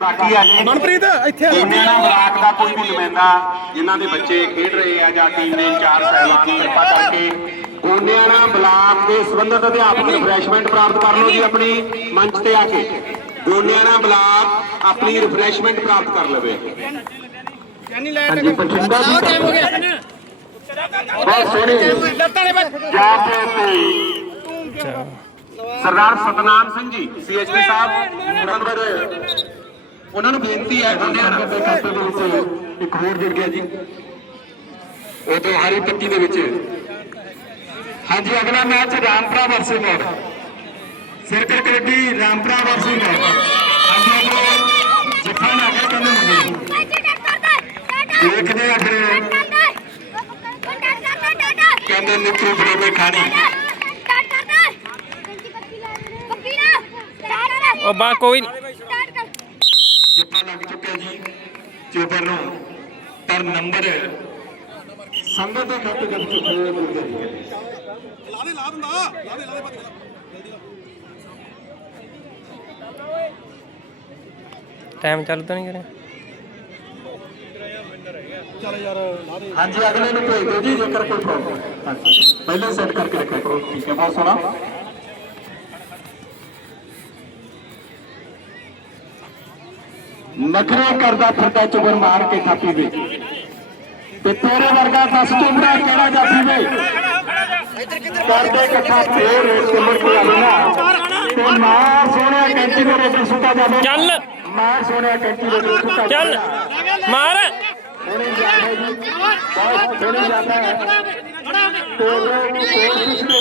ਬਾਕੀ ਆ ਜੀ ਮਨਪ੍ਰੀਤ ਇੱਥੇ ਆ। ਬਲਾਕ ਦਾ ਕੋਈ ਵੀ ਨੁਮਾਇੰਦਾ ਜਿਨ੍ਹਾਂ ਦੇ ਬੱਚੇ ਖੇਡ ਰਹੇ ਆ ਜਾਂ ਟੀਮ ਦੇ ਇੰਚਾਰਜ ਸਹਿਬਾਨ ਕਿਰਪਾ ਕਰਕੇ ਗੋਨਿਆਣਾ ਬਲਾਕ ਦੇ ਸੰਬੰਧਿਤ ਅਧਿਆਪਕ ਰਿਫਰੈਸ਼ਮੈਂਟ ਪ੍ਰਾਪਤ ਕਰ ਲਓ ਜੀ ਆਪਣੀ ਮੰਚ ਤੇ ਆ ਕੇ। ਗੋਨਿਆਣਾ ਬਲਾਕ ਆਪਣੀ ਰਿਫਰੈਸ਼ਮੈਂਟ ਪ੍ਰਾਪਤ ਕਰ ਲਵੇ। ਹਾਂਜੀ ਬਠਿੰਡਾ ਦੀ ਤਰਫੋਂ ਬਹੁਤ ਸੋਹਣੀ। ਜਾ ਕੇ ਤੇ ਸਰਦਾਰ ਸਤਨਾਮ ਸਿੰਘ ਜੀ ਸੀਐਚਪੀ ਸਾਹਿਬ ਨੰਬਰ ਉਹਨਾਂ ਨੂੰ ਬੇਨਤੀ ਹੈ ਗੋਨਿਆਣਾ ਦੇ ਖਾਤੇ ਦੇ ਵਿੱਚ ਇੱਕ ਹੋਰ ਜੁੜ ਗਿਆ ਜੀ। ਉਹ ਤੋਂ ਹਰੀ ਪੱਟੀ ਦੇ ਵਿੱਚ। ਹਾਂਜੀ ਅਗਲਾ match Rampura versus Maur circle kabaddi Rampura versus Maur ਹਾਂਜੀ ਅਗਲੇ ਜੱਫਾ ਨਾ ਕੇ ਕਹਿੰਦੇ ਮੁੰਡੇ ਦੇਖਦੇ ਆ ਫਿਰ। ਕਹਿੰਦੇ ਨਿੱਕੂ ਬਰੇਮੇ ਖਾਣੀ। ਉਹ ਬਾ ਕੋਈ। ਜੱਫਾ ਲੱਗ ਚੁੱਕਿਆ ਜੀ। ਚੋਬਰ ਨੂੰ ਪਰ ਨੰਬਰ ਸੰਗਤ ਦੇ ਖਾਤੇ ਦੇ ਵਿੱਚ ਹੋਰ ਮੁੜ ਗਿਆ ਜੀ ਟਾਈਮ ਚੱਲ ਤਾਂ ਨਹੀਂ ਕਰਿਆ। ਹਾਂਜੀ ਅਗਲੇ ਨੂੰ ਭੇਜ ਦਿਓ ਜੀ ਜੇਕਰ ਕੋਈ ਪ੍ਰੋਬਲਮ ਹਾਂਜੀ। ਪਹਿਲਾਂ ਸੈੱਟ ਕਰਕੇ ਰੱਖਿਆ ਕਰੋ ਠੀਕ ਹੈ ਬਹੁਤ ਸੋਹਣਾ। ਨਖਰੇ ਕਰਦਾ ਫਿਰਦਾ ਚੁਬਰ ਮਾਰ ਕੇ ਥਾਪੀ ਵੇ ਤੇ ਤੇਰੇ ਵਰਗਾ ਦਸ ਚੁਬੜਾ ਕਿਹੜਾ ਜਾਪੀ ਵੇ ਕਰਦੇ ਇਕੱਠਾ ਫੇਰ ਤੇ ਮੁੜ ਕੇ ਨਾ ਤੇ ਮਾਰ ਸੋਹਣਿਆ ਕੈਂਚੀ ਦੇ ਰੇਟ ਸੁੱਟਾ ਜਾਵੇ। ਚੱਲ। ਮਾਰ ਸੋਹਣਿਆ ਕੈਂਚੀ ਦੇ ਰੇਟ ਸੁੱਟਾ ਚੱਲ। ਮਾਰ। ਸੋਹਣੀ ਜਾਂਦਾ ਜੀ। ਬਹੁਤ ਸੋਹਣੀ ਜਾਂਦਾ ਹੈ। ਤੇ ਉਹ ਕੋਸ਼ਿਸ਼ ਦੇ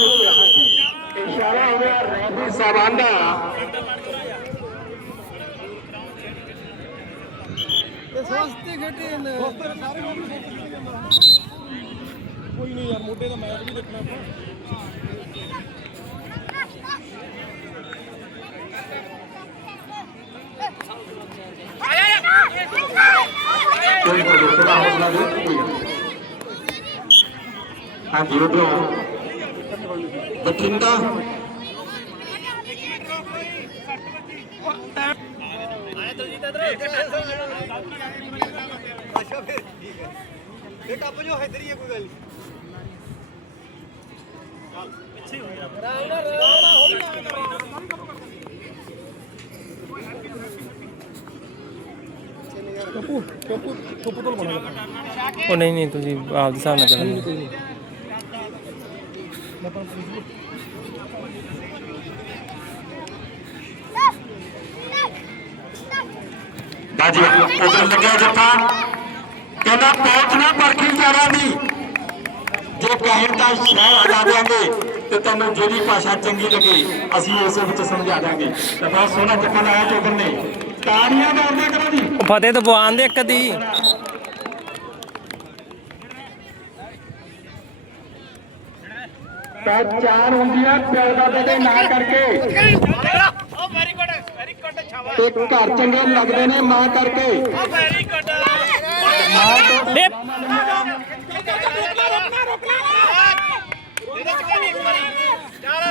ਵਿੱਚ ਹੈ ਹਾਂਜੀ ਇਸ਼ਾਰਾ ਹੋ ਗਿਆ ਰੈਫੀ ਸਾਹਿਬਾਨ ਦਾ ਕੋਈ ਨਹੀਂ ਯਾਰ ਮੋਢੇ ਦਾ ਮੈਚ ਵੀ ਦੇਖਣਾ ਆਪਾਂ ਕੋਈ ਪ੍ਰਦੂਸ਼ਣ ਨਾ ਹੋਣਾ ਨਹੀਂ ਹਾਂਜੀ ਉਧਰੋਂ ਬਠਿੰਡਾ ਇਹ ਟੱਪ ਜੋ ਇੱਧਰ ਹੀ ਹੈ ਕੋਈ ਗੱਲ ਨਹੀਂ। ਟੱਪੂ ਟੱਪੂ ਟੱਪੂ ਤੋਂ ਬਣਾ ਉਹ ਨਹੀਂ ਨਹੀਂ ਤੁਸੀਂ ਆਪ ਦੇ ਹਿਸਾਬ ਨਾਲ ਚੱਲਣਾ ਬਾਜੀ ਉਧਰ ਲੱਗਿਆ ਜੱਫਾ। ਕਹਿੰਦਾ ਪਹੁੰਚ ਨਾ ਪਰਖੀ ਚਾਰਾਂ ਦੀ। ਜੇ ਕਹਿਣ ਤਾਂ ਸ਼ਹਿ ਹਟਾ ਦਿਆਂਗੇ ਤੇ ਤੈਨੂੰ ਜਿਹੜੀ ਭਾਸ਼ਾ ਚੰਗੀ ਲੱਗੇ ਅਸੀਂ ਉਸੇ ਵਿੱਚ ਸਮਝਾ ਦਾਂਗੇ। ਤੇ ਬਹੁਤ ਸੋਹਣਾ ਜੱਫਾ ਲਾਇਆ ਚੋਬਰ ਨੇ। ਤਾੜੀਆਂ ਮਾਰਦਾ ਕਰੋ ਜੀ। ਉਹ ਫਤਿਹ ਤੋਂ ਬਵਾਨ ਦੇ ਇੱਕ ਦੀ। ਤਾਂ ਚਾਰ ਹੁੰਦੀਆਂ ਪਿਆਰ ਬਾਬੇ ਦੇ ਨਾਂ ਕਰਕੇ। ਤੇ ਘਰ ਚੰਗੇ ਲੱਗਦੇ ਨੇ ਮਾਂ ਕਰਕੇ। ਮਾਂ ਤੋਂ ਲੈ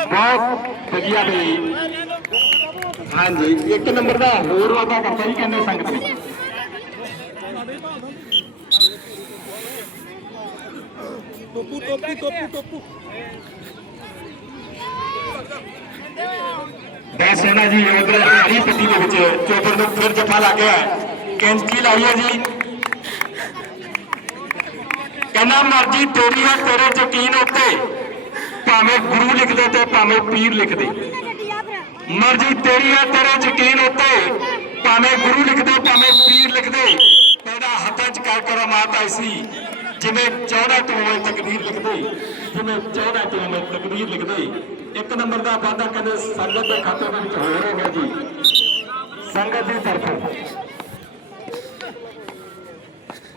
ਬਹੁਤ ਵਧੀਆ ਬਈ ਹਾਂਜੀ ਇੱਕ ਨੰਬਰ ਦਾ ਹੋਰ ਵਾਦਾ ਕਰਤਾ ਜੀ ਕਹਿੰਦੇ ਸੰਗਤ ਨੇ ਟੋਪੂ ਟੋਪੂ ਟੋਪੂ ਟੋਪੂ। ਬਹੁਤ ਸੋਹਣਾ ਜੀ ਉਧਰ ਹਰੀ ਪੱਟੀ ਦੇ ਵਿੱਚ। ਚੋਪਰ ਨੂੰ ਫਿਰ ਜੱਫਾ ਲੱਗ ਗਿਆ। ਕੈਂਚੀ ਲਾਈ ਹੈ ਜੀ। ਕਹਿੰਦਾ ਮਰਜ਼ੀ ਤੇਰੀ ਹੈ ਤੇਰੇ ਯਕੀਨ ਉੱਤੇ। ਭਾਵੇਂ ਗੁਰੂ ਲਿਖਦੇ ਤੇ ਭਾਵੇਂ ਪੀਰ ਲਿਖਦੇ। ਮਰਜ਼ੀ ਤੇਰੀ ਹੈ ਤੇਰੇ ਯਕੀਨ ਉੱਤੇ। ਭਾਵੇਂ ਗੁਰੂ ਲਿਖਦੇ, ਭਾਵੇਂ ਪੀਰ ਲਿਖਦੇ। ਤੇਰਾ ਹੱਥਾਂ 'ਚ ਕਰ ਕਰਾਮਾਤ ਐਸੀ ਜਿਵੇਂ ਚਾਹੁੰਦਾ ਤੂੰ ਉਵੇਂ ਤਕਦੀਰ ਲਿਖਦੇ, ਜਿਵੇਂ ਚਾਹੁੰਦਾ ਤੂੰ ਤਕਦੀਰ ਲਿਖਦੇ। ਇੱਕ ਨੰਬਰ ਦਾ ਵਾਅਦਾ ਕਹਿੰਦੇ ਸੰਗਤ ਦੇ ਖਾਤੇ ਦੇ ਵਿੱਚ ਹੋਰ ਹੋ ਜੀ। ਸੰਗਤ ਦੀ ਤਰਫੋਂ।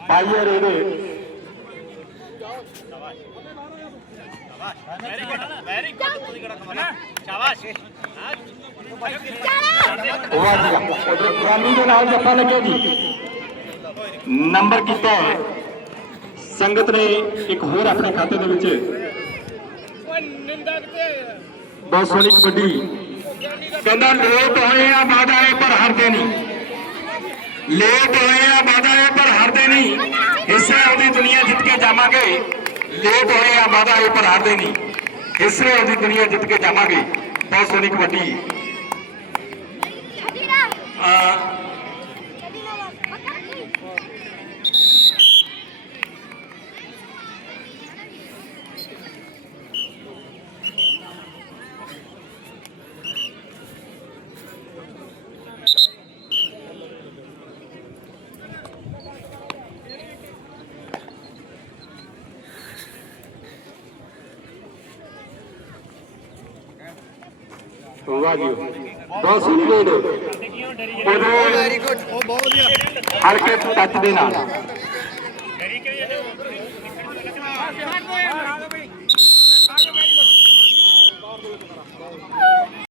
ਪਾਈਏ ਰੇੜੇ। ਵਾਹ ਜੀ ਵਾਹ। ਉਧਰ ਪ੍ਰਾਮੀ ਦੇ ਨਾਲ ਜੱਫਾ ਲੱਗਿਆ ਜੀ ਨੰਬਰ ਕੀਤਾ ਹੈ ਸੰਗਤ ਨੇ ਇੱਕ ਹੋਰ ਆਪਣੇ ਖਾਤੇ ਦੇ ਵਿੱਚ ਬਹੁਤ ਸੋਹਣੀ ਕਬੱਡੀ ਕਹਿੰਦਾ ਲੋਟ ਹੋਏ ਆ ਵਾਦਾ ਹੈ ਪਰ ਹਾਰਦੇ ਨਹੀਂ ਲੇਟ ਹੋਏ ਆ ਵਾਦਾ ਹੈ ਪਰ ਹਾਰਦੇ ਨਹੀਂ ਹਿੱਸੇ ਉਹਦੀ ਦੁਨੀਆ ਜਿੱਤ ਕੇ ਜਾਵਾਂਗੇ ਲੇਟ ਹੋਏ ਆ ਵਾਦਾ ਹੈ ਪਰ ਹਾਰਦੇ ਨਹੀਂ ਹਿੱਸੇ ਉਹਦੀ ਦੁਨੀਆ ਜਿੱਤ ਕੇ ਜਾਵਾਂਗੇ। ਬਹੁਤ ਸੋਹਣੀ ਕਬੱਡੀ। ਆ ਵਾਹ ਜੀ ਬਹੁਤ ਸੋਹਣੀ ਗੇਡ ਵੈਰੀ ਗੁੱਡ ਉਹ ਬਹੁਤ ਵਧੀਆ ਹਲਕੇ ਟੱਚ ਦੇ ਨਾਲ।